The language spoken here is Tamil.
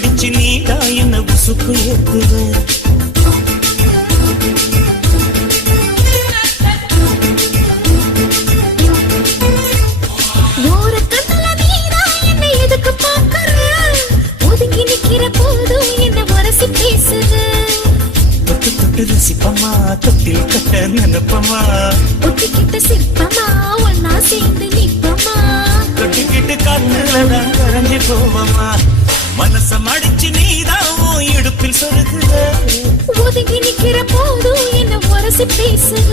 மடிச்சு நீடா என்ன உசுப்பு ஏத்துவ சிப்பமா தொட்டில் கட்ட நினைப்பமா ஒட்டிக்கிட்ட சிற்பமா ஒன்னா சேர்ந்து நிப்பமா தொட்டிக்கிட்டு கண்ணுலதான் கரைஞ்சு போவமா மனச மடிச்சு நீதான் இடுப்பில் சொருகுற ஒதுங்கி நிக்கிற போதும் என்ன உரசி பேசுற